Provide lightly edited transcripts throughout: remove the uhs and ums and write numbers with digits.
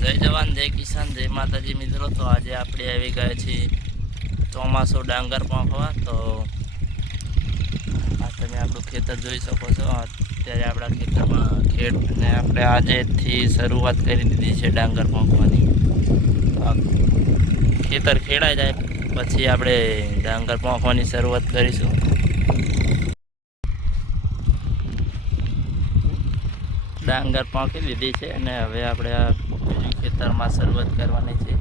જય જવાન જય કિસાન જય માતાજી મિત્રો। તો આજે આપણે આવી ગયા છીએ ચોમાસું ડાંગર પાંખવા। તો આ તમે આપણું ખેતર જોઈ શકો છો। અત્યારે આપણા ખેતરમાં ખેડ અને આપણે આજેથી શરૂઆત કરી દીધી છે ડાંગર પાંખવાની। ખેતર ખેડાઈ જાય પછી આપણે ડાંગર પાંખવાની શરૂઆત કરીશું। ડાંગર પાંખી દીધી છે અને હવે આપણે આ બીજું ખેતરમાં શરૂઆત કરવાની છે।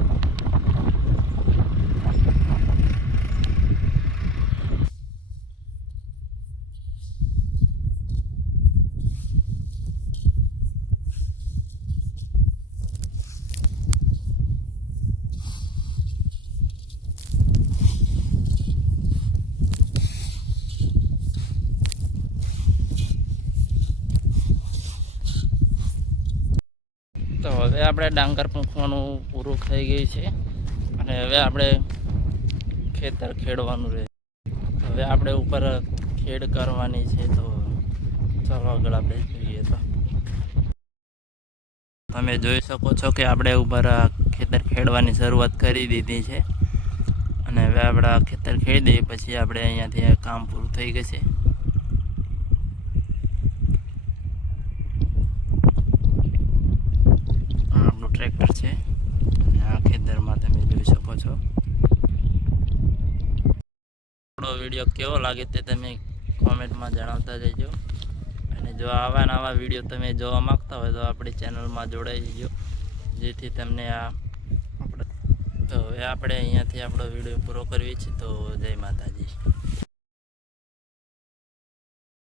તો હવે આપણે ડાંગર પૂંખવાનું પૂરું થઈ ગયું છે અને હવે આપણે ખેતર ખેડવાનું રહે। હવે આપણે ઉપર ખેડ કરવાની છે। તો ચાલો આગળ આપણે જોઈએ। તો તમે જોઈ શકો છો કે આપણે ઉપર ખેતર ખેડવાની શરૂઆત કરી દીધી છે અને હવે આપણે ખેતર ખેડી દઈએ પછી આપણે અહીંયાથી કામ પૂરું થઈ જશે। ટ્રેક્ટર છે અને આ ખેતરમાં તમે જોઈ શકો છો। આપણો વિડીયો કેવો લાગે તે તમે કોમેન્ટમાં જણાવતા જજો અને જો આવા નવા વિડીયો તમે જોવા માંગતા હોય તો આપણી ચેનલમાં જોડાઈ જજો જેથી તમને આ તો હવે આપણે અહીંયાથી આપણો વિડીયો પૂરો કરવી છે। તો જય માતાજી।